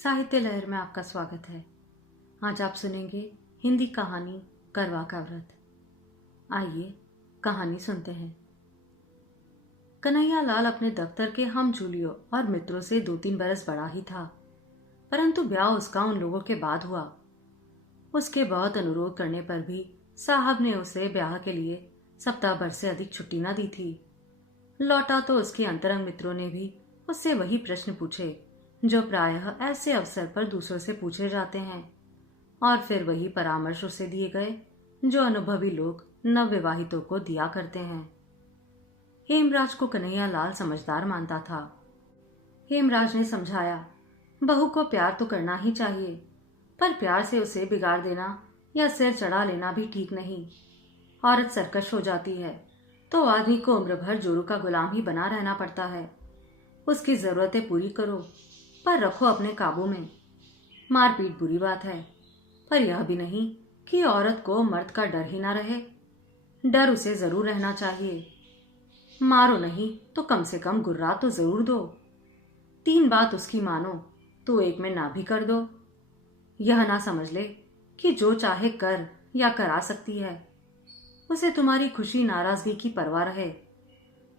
साहित्य लहर में आपका स्वागत है। आज आप सुनेंगे हिंदी कहानी करवा का व्रत। आइए कहानी सुनते हैं। कन्हैया लाल अपने दफ्तर के हम जूलियों और मित्रों से 2-3 बरस बड़ा ही था, परंतु ब्याह उसका उन लोगों के बाद हुआ। उसके बहुत अनुरोध करने पर भी साहब ने उसे ब्याह के लिए सप्ताह भर से अधिक छुट्टी न दी थी। लौटा तो उसके अंतरंग मित्रों ने भी उससे वही प्रश्न पूछे जो प्रायः ऐसे अवसर पर दूसरों से पूछे जाते हैं, और फिर वही परामर्श उसे दिए गए जो अनुभवी लोग नवविवाहितों को दिया करते हैं। हेमराज को कन्हैया लाल समझदार मानता था। हेमराज ने समझाया, बहू को प्यार तो करना ही चाहिए, पर प्यार से उसे बिगाड़ देना या सिर चढ़ा लेना भी ठीक नहीं। औरत सरकश हो जाती है तो आदमी को उम्र भर जोरू का गुलाम ही बना रहना पड़ता है। उसकी जरूरतें पूरी करो, पर रखो अपने काबू में। मारपीट बुरी बात है, पर यह भी नहीं कि औरत को मर्द का डर ही ना रहे। डर उसे जरूर रहना चाहिए। मारो नहीं तो कम से कम गुर्रा तो जरूर दो। 3 बात उसकी मानो तो एक में ना भी कर दो। यह ना समझ ले कि जो चाहे कर या करा सकती है। उसे तुम्हारी खुशी नाराजगी की परवाह रहे,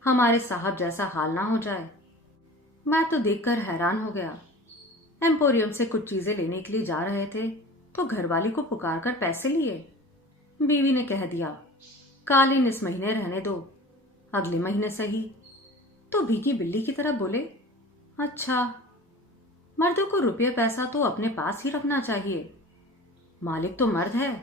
हमारे साहब जैसा हाल ना हो जाए। मैं तो देखकर हैरान हो गया। एम्पोरियम से कुछ चीजें लेने के लिए जा रहे थे तो घरवाली को पुकार कर पैसे लिए। बीवी ने कह दिया, कालीन इस महीने रहने दो, अगले महीने सही। तो भीगी बिल्ली की तरह बोले, अच्छा, मर्दों को रुपया पैसा तो अपने पास ही रखना चाहिए, मालिक तो मर्द है।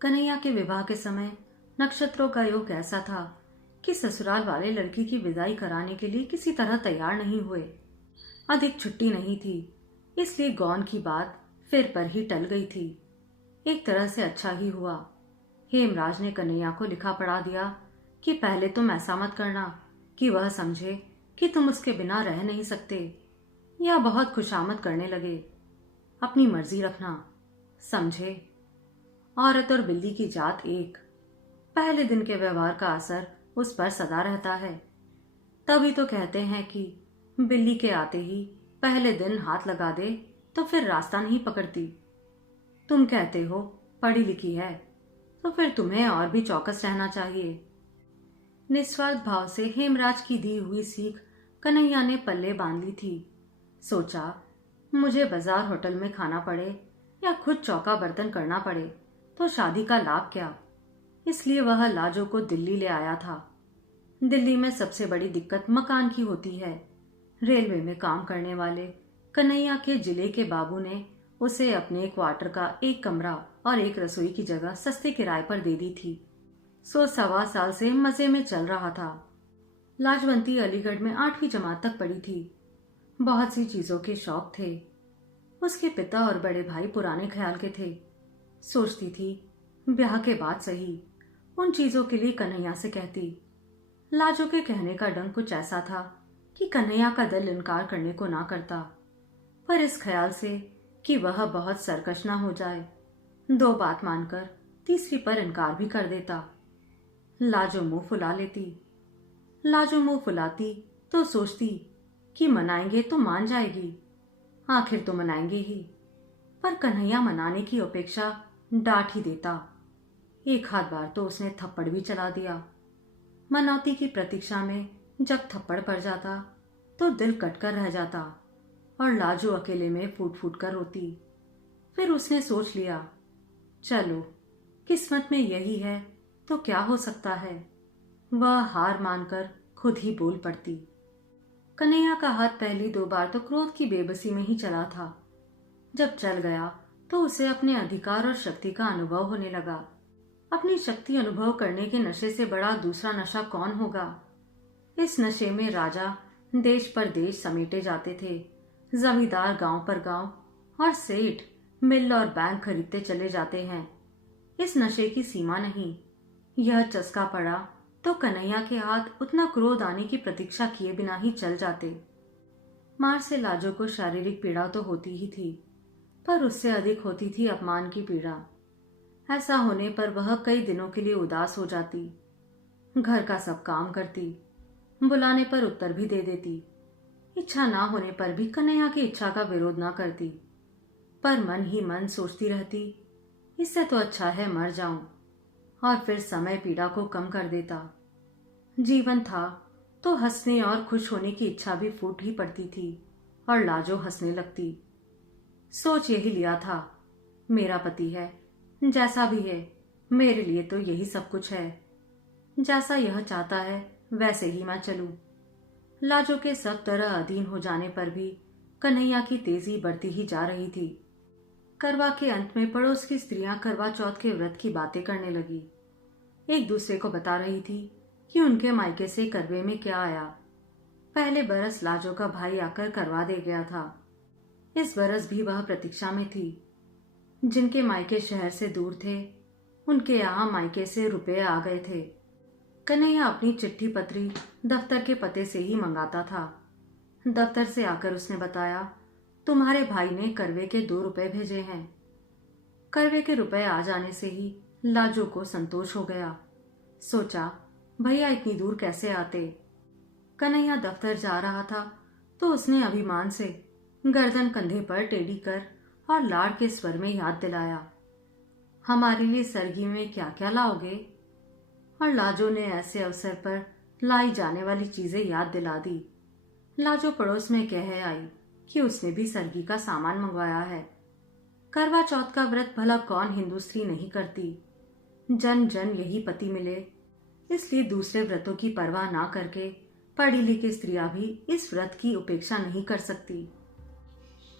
कन्हैया के विवाह के समय नक्षत्रों का योग ऐसा था कि ससुराल वाले लड़की की विदाई कराने के लिए किसी तरह तैयार नहीं हुए। अधिक छुट्टी नहीं थी, इसलिए गौन की बात फिर पर ही टल गई थी। एक तरह से अच्छा ही हुआ। हेमराज ने कन्हैया को लिखा पढ़ा दिया कि पहले तुम ऐसा मत करना कि वह समझे कि तुम उसके बिना रह नहीं सकते, या बहुत खुशामद करने लगे। अपनी मर्जी रखना, समझे। औरत और बिल्ली की जात एक। पहले दिन के व्यवहार का असर उस पर सदा रहता है। तभी तो कहते हैं कि बिल्ली के आते ही पहले दिन हाथ लगा दे तो फिर रास्ता नहीं पकड़ती। तुम कहते हो पढ़ी लिखी है, तो फिर तुम्हें और भी चौकस रहना चाहिए। निस्वार्थ भाव से हेमराज की दी हुई सीख कन्हैया ने पल्ले बांध ली थी। सोचा, मुझे बाजार होटल में खाना पड़े या खुद चौका बर्तन करना पड़े तो शादी का लाभ क्या। इसलिए वह लाजो को दिल्ली ले आया था। दिल्ली में सबसे बड़ी दिक्कत मकान की होती है। रेलवे में काम करने वाले कन्हैया के जिले के बाबू ने उसे अपने क्वार्टर का एक कमरा और एक रसोई की जगह सस्ते किराए पर दे दी थी। 100-1.25 साल से मजे में चल रहा था। लाजवंती अलीगढ़ में 8वीं जमात तक पढ़ी थी। बहुत सी चीजों के शौक थे। उसके पिता और बड़े भाई पुराने ख्याल के थे। सोचती थी ब्याह के बाद सही उन चीजों के लिए कन्हैया से कहती। लाजो के कहने का ढंग कुछ ऐसा था कि कन्हैया का दिल इनकार करने को ना करता, पर इस ख्याल से कि वह बहुत सरकश ना हो जाए, 2 बात मानकर तीसरी पर इनकार भी कर देता। लाजो मुंह फुला लेती। लाजो मुंह फुलाती तो सोचती कि मनाएंगे तो मान जाएगी, आखिर तो मनाएंगे ही। पर कन्हैया मनाने की अपेक्षा डांट ही देता। एक हाथ बार तो उसने थप्पड़ भी चला दिया। मनौती की प्रतीक्षा में जब थप्पड़ पड़ जाता तो दिल कटकर रह जाता और लाजो अकेले में फूट फूट कर रोती। फिर उसने सोच लिया, चलो किस्मत में यही है तो क्या हो सकता है। वह हार मानकर खुद ही बोल पड़ती। कन्हैया का हाथ पहली 2 बार तो क्रोध की बेबसी में ही चला था। जब चल गया तो उसे अपने अधिकार और शक्ति का अनुभव होने लगा। अपनी शक्ति अनुभव करने के नशे से बड़ा दूसरा नशा कौन होगा। इस नशे में राजा देश पर देश समेटे जाते थे, जमींदार गांव पर गांव और सेठ मिल और बैंक खरीदते चले जाते हैं। इस नशे की सीमा नहीं। यह चस्का पड़ा तो कन्हैया के हाथ उतना क्रोध आने की प्रतीक्षा किए बिना ही चल जाते। मार से लाजो को शारीरिक पीड़ा तो होती ही थी, पर उससे अधिक होती थी अपमान की पीड़ा। ऐसा होने पर वह कई दिनों के लिए उदास हो जाती। घर का सब काम करती, बुलाने पर उत्तर भी दे देती। इच्छा ना होने पर भी कन्हैया की इच्छा का विरोध ना करती, पर मन ही मन सोचती रहती, इससे तो अच्छा है मर जाऊं, और फिर समय पीड़ा को कम कर देता। जीवन था तो हंसने और खुश होने की इच्छा भी फूट ही पड़ती थी, और लाजो हंसने लगती। सोच यही लिया था, मेरा पति है, जैसा भी है मेरे लिए तो यही सब कुछ है, जैसा यह चाहता है वैसे ही मैं चलूं। लाजो के सब तरह अधीन हो जाने पर भी कन्हैया की तेजी बढ़ती ही जा रही थी। करवा के अंत में पड़ोस की स्त्रियां करवा चौथ के व्रत की बातें करने लगी। एक दूसरे को बता रही थी कि उनके मायके से करवे में क्या आया। पहले बरस लाजो का भाई आकर करवा दे गया था। इस बरस भी वह प्रतीक्षा में थी। जिनके मायके शहर से दूर थे, उनके यहाँ मायके से रुपए आ गए थे। कन्हैया अपनी चिट्ठी पत्री दफ्तर के पते से ही मंगाता था। दफ्तर से आकर उसने बताया, तुम्हारे भाई ने करवे के 2 रुपए भेजे हैं। करवे के रुपए आ जाने से ही लाजो को संतोष हो गया। सोचा, भैया इतनी दूर कैसे आते। कन्हैया दफ्तर जा रहा था तो उसने अभिमान से गर्दन कंधे पर टेढ़ी कर और लाड़ के स्वर में याद दिलाया, हमारे लिए सरगी में क्या क्या लाओगे। और लाजो ने ऐसे अवसर पर लाई जाने वाली चीजें याद दिला दी। लाजो पड़ोस में कह आई कि उसने भी सरगी का सामान मंगवाया है। करवा चौथ का व्रत भला कौन हिंदू स्त्री नहीं करती। जन जन यही पति मिले, इसलिए दूसरे व्रतों की परवाह ना करके पढ़ी लिखी स्त्रियां भी इस व्रत की उपेक्षा नहीं कर सकती।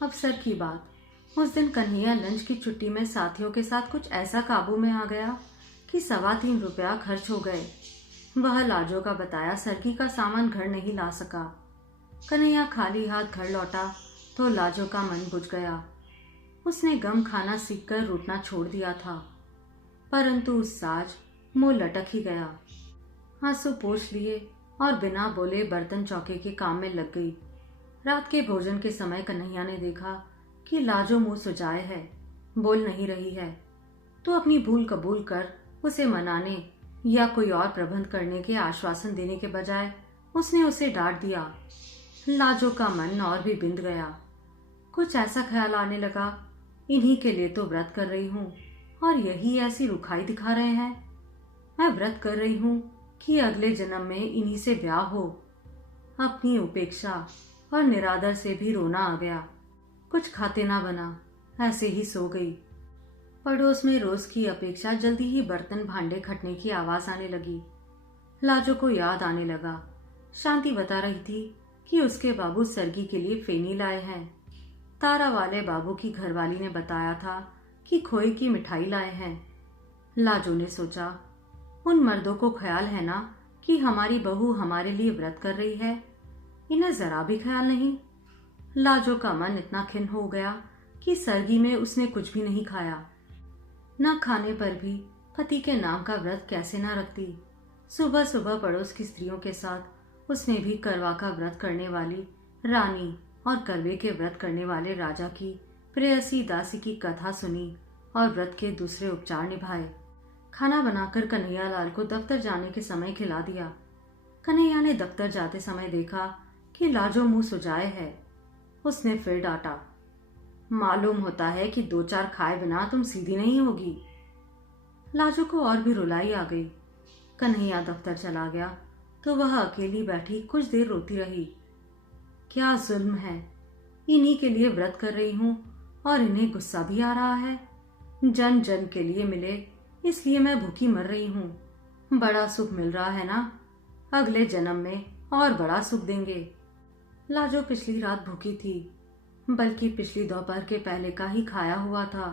अवसर की बात, उस दिन कन्हैया लंच की छुट्टी में साथियों के साथ कुछ ऐसा काबू में आ गया कि 3.25 रुपया खर्च हो गए। वह लाजो का बताया सरगी का सामान घर नहीं ला सका। कन्हैया खाली हाथ घर लौटा तो लाजो का मन बुझ गया। उसने गम खाना सीखकर रूठना छोड़ दिया था, परंतु उस साज मुंह लटक ही गया। आंसू पोंछ लिए और बिना बोले बर्तन चौके के काम में लग गई। रात के भोजन के समय कन्हैया ने देखा कि लाजो मुंह सुजाए है, बोल नहीं रही है, तो अपनी भूल कबूल कर उसे मनाने या कोई और प्रबंध करने के आश्वासन देने के बजाय उसने उसे डांट दिया। लाजो का मन और भी बिंद गया। कुछ ऐसा ख्याल आने लगा, इन्हीं के लिए तो व्रत कर रही हूँ और यही ऐसी रुखाई दिखा रहे हैं। मैं व्रत कर रही हूँ कि अगले जन्म में इन्हीं से ब्याह हो। अपनी उपेक्षा और निरादर से भी रोना आ गया। कुछ खाते ना बना, ऐसे ही सो गई। पड़ोस में रोज की अपेक्षा जल्दी ही बर्तन भांडे खटने की आवाज आने लगी। लाजो को याद आने लगा, शांति बता रही थी कि उसके बाबू सरगी के लिए फेनी लाए हैं। तारा वाले बाबू की घरवाली ने बताया था कि खोए की मिठाई लाए हैं। लाजो ने सोचा, उन मर्दों को ख्याल है ना कि हमारी बहू हमारे लिए व्रत कर रही है, इन्हें जरा भी ख्याल नहीं। लाजो का मन इतना खिन्न हो गया कि सरगी में उसने कुछ भी नहीं खाया। न खाने पर भी पति के नाम का व्रत कैसे न रखती। सुबह सुबह पड़ोस की स्त्रियों के साथ उसने भी करवा का व्रत करने वाली रानी और करवे के व्रत करने वाले राजा की प्रेयसी दासी की कथा सुनी और व्रत के दूसरे उपचार निभाए। खाना बनाकर कन्हैया लाल को दफ्तर जाने के समय खिला दिया। कन्हैया ने दफ्तर जाते समय देखा कि लाजो मुंह सुजाए है। उसने फिर डांटा, मालूम होता है कि 2-4 खाए बिना तुम सीधी नहीं होगी। लाजो को और भी रुलाई आ गई। कन्हैया दफ्तर चला गया तो वह अकेली बैठी कुछ देर रोती रही। क्या जुल्म है, इन्हीं के लिए व्रत कर रही हूँ और इन्हें गुस्सा भी आ रहा है। जन जन के लिए मिले इसलिए मैं भूखी मर रही हूँ। बड़ा सुख मिल रहा है ना, अगले जन्म में और बड़ा सुख देंगे। लाजो पिछली रात भूखी थी, बल्कि पिछली दोपहर के पहले का ही खाया हुआ था।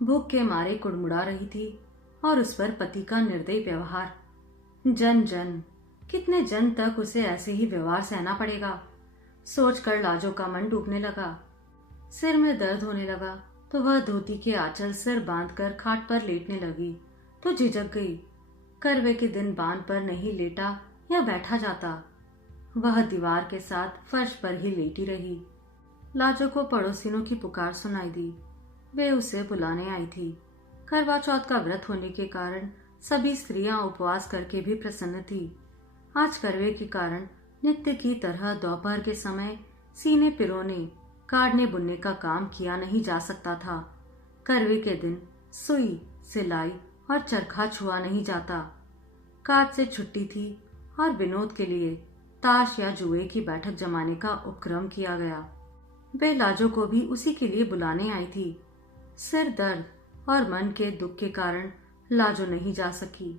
भूख के मारे कुड़मुड़ा रही थी और उस पर पति का निर्दयी व्यवहार। जन जन, कितने जन तक उसे ऐसे ही व्यवहार सहना पड़ेगा। सोचकर लाजो का मन डूबने लगा। सिर में दर्द होने लगा तो वह धोती के आंचल सिर बांधकर खाट पर लेटने लगी तो झिझक गई। करवे के दिन बांध पर नहीं लेटा या बैठा जाता। वह दीवार के साथ फर्श पर ही लेटी रही। लाजो को पड़ोसिनों की पुकार सुनाई दी। वे उसे बुलाने आई थी। करवा चौथ का व्रत होने के कारण सभी स्त्रियां उपवास करके भी प्रसन्न थी। आज करवे के कारण नित्य की तरह दोपहर के समय सीने पिरोने, काटने बुनने का काम किया नहीं जा सकता था। करवे के दिन सुई, सिलाई और चरखा छुआ नहीं जाता। काज से छुट्टी थी और विनोद के लिए ताश या जुए की बैठक जमाने का उपक्रम किया गया। वे लाजो को भी उसी के लिए बुलाने आई थी। सिर दर्द और मन के दुख के कारण लाजो नहीं जा सकी।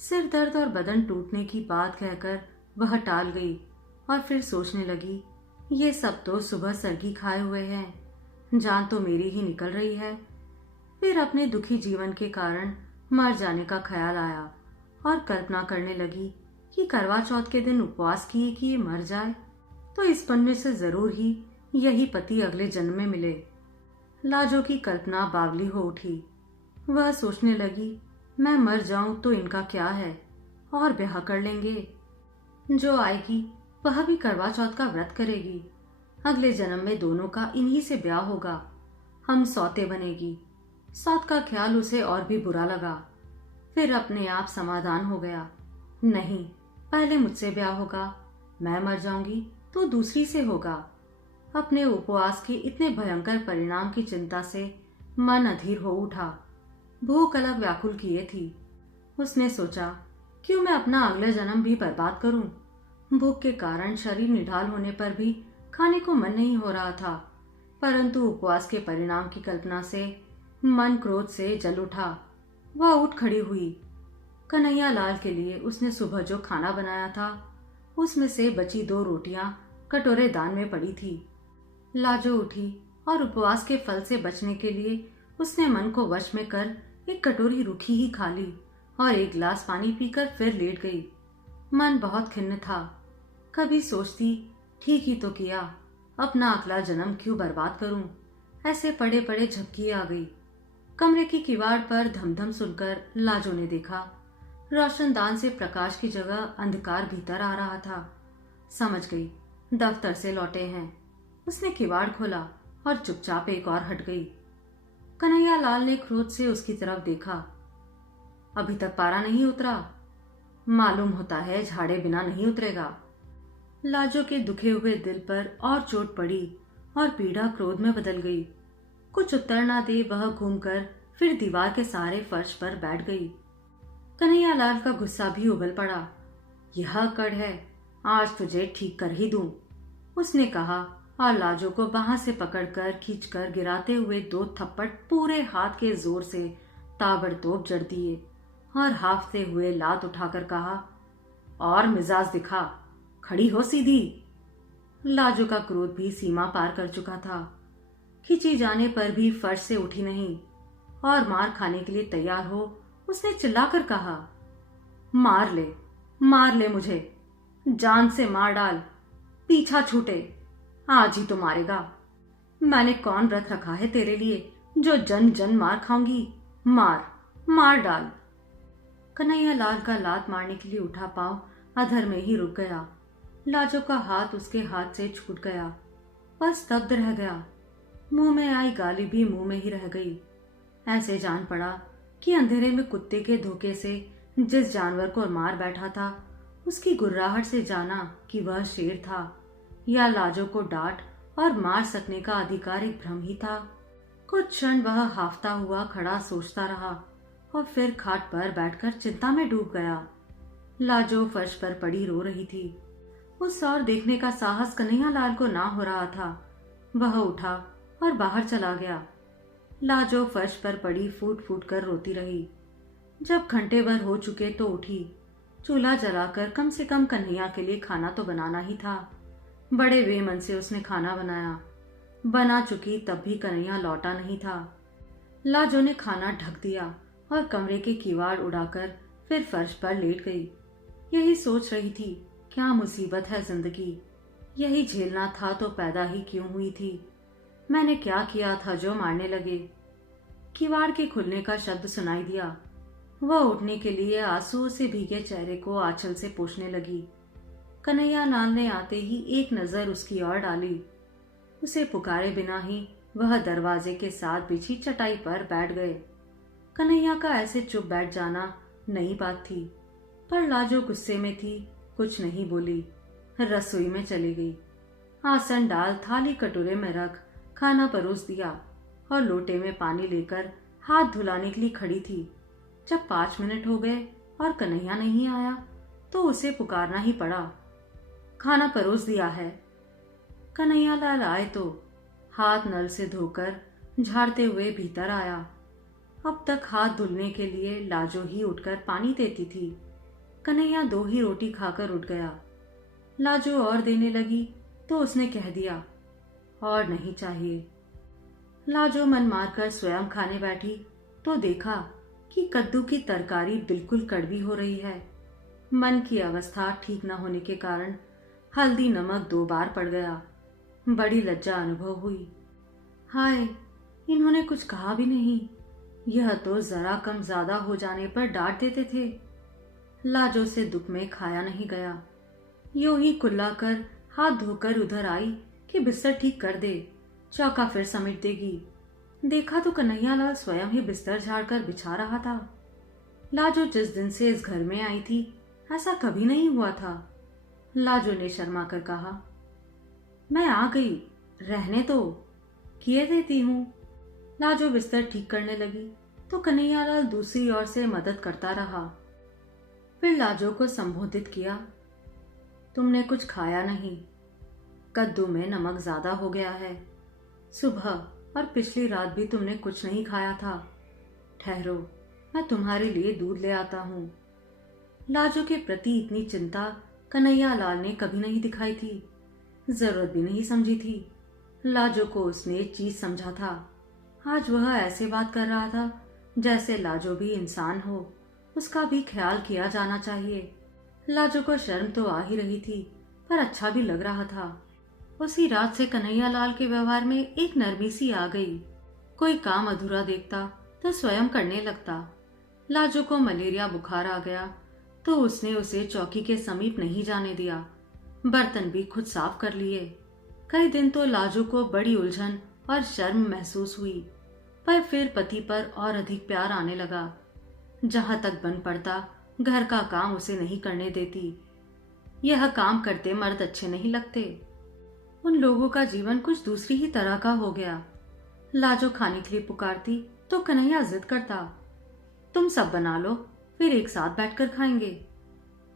सिर दर्द और बदन टूटने की बात कहकर वह टाल गई और फिर सोचने लगी, ये सब तो सुबह सरगी खाए हुए हैं, जान तो मेरी ही निकल रही है। फिर अपने दुखी जीवन के कारण मर जाने का ख्याल आया और कल्पना करने लगी कि करवा चौथ के दिन उपवास किए मर जाए तो इस पुण्य से जरूर ही यही पति अगले जन्म में मिले। लाजो की कल्पना बावली हो उठी। वह सोचने लगी, मैं मर जाऊं तो इनका क्या है, और ब्याह कर लेंगे। जो आएगी वह भी करवा चौथ का व्रत करेगी। अगले जन्म में दोनों का इन्हीं से ब्याह होगा। हम सौते बनेगी। सौत का ख्याल उसे और भी बुरा लगा। फिर अपने आप समाधान हो गया, नहीं, पहले मुझसे ब्याह होगा, मैं मर जाऊंगी तो दूसरी से होगा। अपने उपवास के इतने भयंकर परिणाम की चिंता से मन अधीर हो उठा। भूख अलग व्याकुल किए थी। उसने सोचा, क्यों मैं अपना अगला जन्म भी बर्बाद करूं। भूख के कारण शरीर निढाल होने पर भी खाने को मन नहीं हो रहा था, परंतु उपवास के परिणाम की कल्पना से मन क्रोध से जल उठा। वह उठ खड़ी हुई। कन्हैया लाल के लिए उसने सुबह जो खाना बनाया था उसमें से बची 2 रोटियां कटोरे दान में पड़ी थी। लाजो उठी और उपवास के फल से बचने के लिए उसने मन को वश में कर एक कटोरी रूखी ही खा ली और 1 गिलास पानी पीकर फिर लेट गई। मन बहुत खिन्न था। कभी सोचती, ठीक ही तो किया, अपना अगला जन्म क्यों बर्बाद करूं। ऐसे पड़े पड़े झपकी आ गई। कमरे की किवाड़ पर धमधम सुनकर लाजो ने देखा, रोशनदान से प्रकाश की जगह अंधकार भीतर आ रहा था। समझ गई, दफ्तर से लौटे हैं। उसने किवाड़ खोला और चुपचाप एक और हट गई। कन्हैया लाल ने क्रोध से उसकी तरफ देखा। अभी तक पारा नहीं उतरा? मालूम होता है झाड़े बिना नहीं उतरेगा। लाजो के दुखे हुए दिल पर और चोट पड़ी और पीड़ा क्रोध में बदल गई। कुछ उत्तर ना दे वह घूमकर फिर दीवार के सहारे फर्श पर बैठ गई। कन्हैया लाल का गुस्सा भी उबल पड़ा। यह कड़ है, आज तुझे ठीक कर ही दूं, उसने कहा और लाजो को बाहां से पकड़कर खींचकर गिराते हुए 2 थप्पड़ पूरे हाथ के जोर से ताबड़तोड़ जड़ दिए और हाफते हुए लात उठाकर कहा, और मिजाज दिखा, खड़ी हो सीधी। लाजो का क्रोध भी सीमा पार कर चुका था। खींची जाने पर भी फर्श से उठी नहीं और मार खाने के लिए तैयार हो उसने चिल्लाकर कहा, मार ले मुझे, जान से मार डाल, पीछा छूटे, आज ही तो मारेगा। मैंने कौन व्रत रखा है तेरे लिए जो जन जन मार खाऊंगी। मार डाल। कन्हैया लाल का लात मारने के लिए उठा पांव अधर में ही रुक गया। लाजो का हाथ उसके हाथ से छूट गया। वह स्तब्ध रह गया। मुंह में आई गाली भी मुंह में ही रह गई। ऐसे जान पड़ा कि अंधेरे में कुत्ते के धोखे से जिस जानवर को मार बैठा था उसकी गुर्राहट से जाना कि वह शेर था या लाजो को डांट और मार सकने का अधिकार एक भ्रम ही था। कुछ क्षण वह हाफता हुआ खड़ा सोचता रहा और फिर खाट पर बैठकर चिंता में डूब गया। लाजो फर्श पर पड़ी रो रही थी। उस ओर देखने का साहस कन्हैया लाल को ना हो रहा था। वह उठा और बाहर चला गया। लाजो फर्श पर पड़ी फूट फूट कर रोती रही। जब घंटे भर हो चुके तो उठी। चूल्हा जलाकर कम से कम कन्हैया के लिए खाना तो बनाना ही था। बड़े बेमन से उसने खाना बनाया। बना चुकी तब भी कन्हैया लौटा नहीं था। लाजो ने खाना ढक दिया और कमरे के किवाड़ उड़ाकर फिर फर्श पर लेट गई। यही सोच रही थी, क्या मुसीबत है जिंदगी, यही झेलना था तो पैदा ही क्यों हुई थी। मैंने क्या किया था जो मारने लगे। किवाड़ के खुलने का शब्द सुनाई दिया। वह उठने के लिए आंसुओं से भीगे चेहरे को आंचल से पोंछने लगी। कन्हैया लाल ने आते ही एक नजर उसकी ओर डाली। उसे पुकारे बिना ही वह दरवाजे के साथ बिछी चटाई पर बैठ गए। कन्हैया का ऐसे चुप बैठ जाना नई बात थी, पर लाजो गुस्से में थी, कुछ नहीं बोली। रसोई में चली गई। आसन डाल थाली कटोरे में रख खाना परोस दिया और लोटे में पानी लेकर हाथ धुलाने के लिए खड़ी थी। जब 5 मिनट हो गए और कन्हैया नहीं आया तो उसे पुकारना ही पड़ा। खाना परोस दिया है। कन्हैया लाल आए तो हाथ नल से धोकर झाड़ते हुए भीतर आया। अब तक हाथ धुलने के लिए लाजो ही उठकर पानी देती थी। कन्हैया 2 ही रोटी खाकर उठ गया। लाजो और देने लगी तो उसने कह दिया, और नहीं चाहिए। लाजो मन मारकर स्वयं खाने बैठी तो देखा कि कद्दू की तरकारी बिल्कुल कड़वी हो रही है। मन की अवस्था ठीक न होने के कारण हल्दी नमक 2 बार पड़ गया। बड़ी लज्जा अनुभव हुई। हाय, इन्होंने कुछ कहा भी नहीं। यह तो जरा कम ज्यादा हो जाने पर डांट देते थे। लाजो से दुख में खाया नहीं गया। यूं ही कुल्ला कर हाथ धोकर उधर आई कि बिस्तर ठीक कर दे, चौका फिर समेट देगी। देखा तो कन्हैया लाल स्वयं ही बिस्तर झाड़कर बिछा रहा था। लाजो जिस दिन से इस घर में आई थी ऐसा कभी नहीं हुआ था। लाजो ने शर्मा कर कहा, मैं आ गई, रहने दो, किए देती हूँ। लाजो बिस्तर ठीक करने लगी तो कन्हैया लाल दूसरी ओर से मदद करता रहा। फिर लाजो को संबोधित किया, तुमने कुछ खाया नहीं, कद्दू में नमक ज्यादा हो गया है। सुबह और पिछली रात भी तुमने कुछ नहीं खाया था। ठहरो, मैं तुम्हारे लिए दूध ले आता हूँ। लाजो के प्रति इतनी चिंता कन्हैया लाल ने कभी नहीं दिखाई थी, जरूरत भी नहीं समझी थी। लाजो को उसने चीज समझा था। आज वह ऐसे बात कर रहा था जैसे लाजो भी इंसान हो, उसका भी ख्याल किया जाना चाहिए। लाजो को शर्म तो आ ही रही थी पर अच्छा भी लग रहा था। उसी रात से कन्हैया लाल के व्यवहार में एक नरमी सी आ गई। कोई काम अधूरा देखता तो स्वयं करने लगता। लाजो को मलेरिया बुखार आ गया तो उसने उसे चौकी के समीप नहीं जाने दिया। बर्तन भी खुद साफ कर लिए। कई दिन तो लाजो को बड़ी उलझन और शर्म महसूस हुई, पर फिर पति पर और अधिक प्यार आने लगा। जहां तक बन पड़ता घर का काम उसे नहीं करने देती। यह काम करते मर्द अच्छे नहीं लगते। उन लोगों का जीवन कुछ दूसरी ही तरह का हो गया। लाजो खाने के लिए पुकारती तो कन्हैया जिद करता, तुम सब बना लो, फिर एक साथ बैठकर खाएंगे।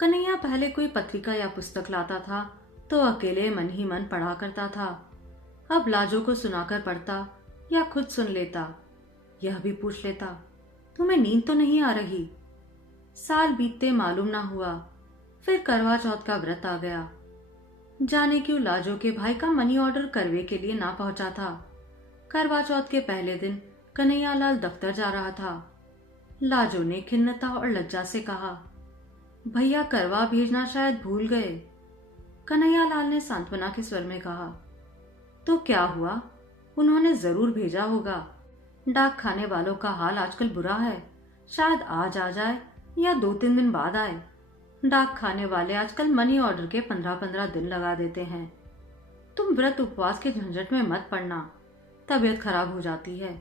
कन्हैया पहले कोई पत्रिका या पुस्तक लाता था तो अकेले मन ही मन पढ़ा करता था। अब लाजो को सुनाकर पढ़ता या खुद सुन लेता। यह भी पूछ लेता, तुम्हें नींद तो नहीं आ रही? साल बीतते मालूम ना हुआ। फिर करवा चौथ का व्रत आ गया। जाने क्यों लाजो के भाई का मनी ऑर्डर करवे के लिए ना पहुंचा था। करवा चौथ के पहले दिन कन्हैया लाल दफ्तर जा रहा था। लाजो ने खिन्नता और लज्जा से कहा, भैया करवा भेजना शायद भूल गए। कन्हैया लाल ने सांत्वना के स्वर में कहा, तो क्या हुआ, उन्होंने जरूर भेजा होगा। डाक खाने वालों का हाल आजकल बुरा है, शायद आज आ जाए या 2-3 दिन बाद आए। डाक खाने वाले आजकल मनी ऑर्डर के 15-15 दिन लगा देते हैं। तुम व्रत उपवास के झंझट में मत पड़ना, तबीयत खराब हो जाती है।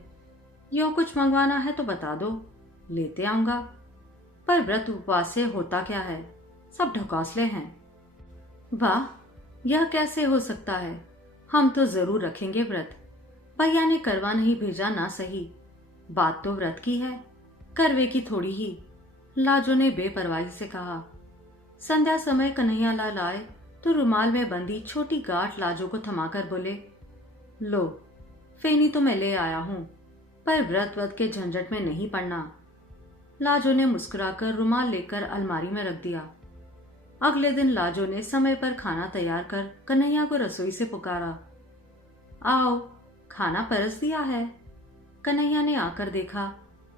यो कुछ मंगवाना है तो बता दो, लेते आऊंगा। पर व्रत उपवास से होता क्या है, सब ढकोसले हैं। वाह, यह कैसे हो सकता है? हम तो जरूर रखेंगे व्रत। भैया ने करवा नहीं भेजा ना सही, बात तो व्रत की है, करवे की थोड़ी ही। लाजो ने बेपरवाही से कहा। संध्या समय कन्हैया लाल आए तो रुमाल में बंधी छोटी गांठ लाजो को थमाकर बोले, लो, फेनी तो मैं ले आया हूं, पर व्रत के झंझट में नहीं पड़ना। लाजो ने मुस्कुराकर रुमाल लेकर अलमारी में रख दिया। अगले दिन लाजो ने समय पर खाना तैयार कर कन्हैया को रसोई से पुकारा, आओ, खाना परस दिया है। कन्हैया ने आकर देखा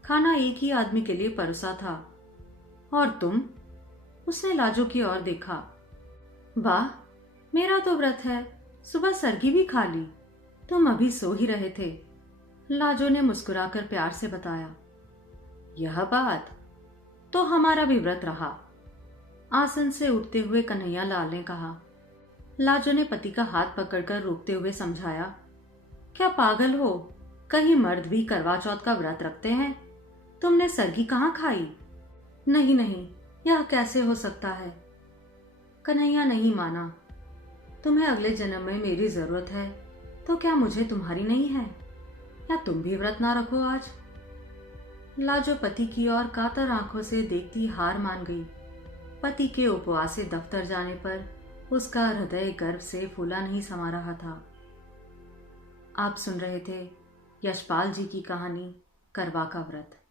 खाना एक ही आदमी के लिए परोसा था। और तुम? उसने लाजो की ओर देखा। वाह, मेरा तो व्रत है, सुबह सरगी भी खा ली, तुम अभी सो ही रहे थे। लाजो ने मुस्कुराकर प्यार से बताया। यह बात तो हमारा भी व्रत रहा। आसन से उठते हुए कन्हैया लाल ने कहा। लाजो ने पति का हाथ पकड़कर रोकते हुए समझाया, क्या पागल हो, कहीं मर्द भी करवा चौथ का व्रत रखते हैं? तुमने सरगी कहाँ खाई? नहीं नहीं, यह कैसे हो सकता है? कन्हैया नहीं माना। तुम्हें अगले जन्म में मेरी जरूरत है तो क्या मुझे तुम्हारी नहीं है? या तुम भी व्रत ना रखो आज? लाजो पति की ओर कातर आंखों से देखती हार मान गई। पति के उपवास से दफ्तर जाने पर उसका हृदय गर्व से फूला नहीं समा रहा था। आप सुन रहे थे यशपाल जी की कहानी करवा का व्रत।